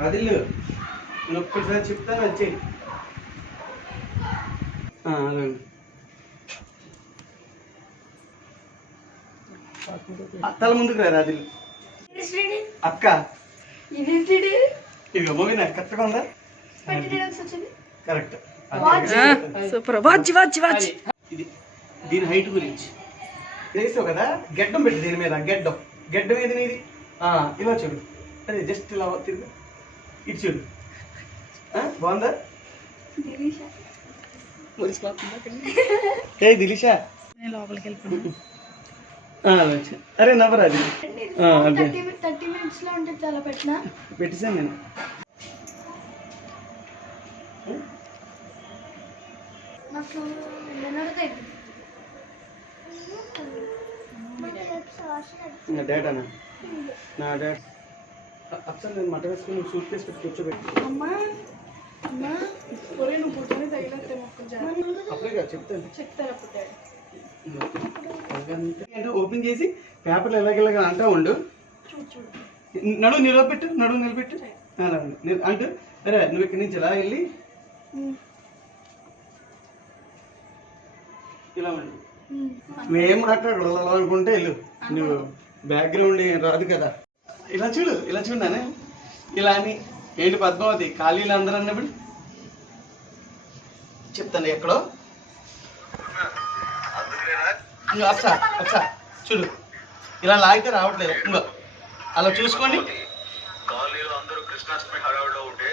అది నేను ఒక్కసారి చెప్తాను వచ్చి తల ముందుకు రా అది అక్క ఇక మూవీ నాకు కరెక్ట్గా ఉందా correct super watch watch watch ఇది దీని హైట్ గురించి వేసావు కదా గెడ్డం పెట్టి దీని మీద గెడ్డం ఏది నీది ఇలా చూడు అదే జస్ట్ ఇలా తిరుగు ఇటు చూడు బాగుందా ఏ దిలీషా లోపలికి వెళ్ళిపోయాను అరే నవ్వరాది 30 minutes లో ఉంటే చాలా పెట్టేసాను నేను నాకు నా డాటానా నా డాట్ అసలు నేను మట వేసుకుని సూట్ కేసు పెట్టి కూర్చోబెట్టి అప్పుడే కాదు చెప్తాను అంటే ఓపెన్ చేసి పేపర్లు ఎలాగెలాగా అంటా ఉండు నడువు నిలబెట్టు అంటూ అరే నువ్వు ఇక్కడి నుంచి ఇలా వెళ్ళి ఇలా ఉండు మేము అక్కడ అనుకుంటే వెళ్ళు నువ్వు బ్యాక్గ్రౌండ్ రాదు కదా ఇలా చూడు నానే ఇలా అని ఏంటి పద్మావతి ఖాళీలు అందరూ అన్నప్పుడు చెప్తాను ఎక్కడో అచ్చా చూడు ఇలా లాగితే రావట్లేదు ఇంకో అలా చూసుకోండి కాలనీలో అందరూ కృష్ణాష్టమి హడావిడిలో ఉంటే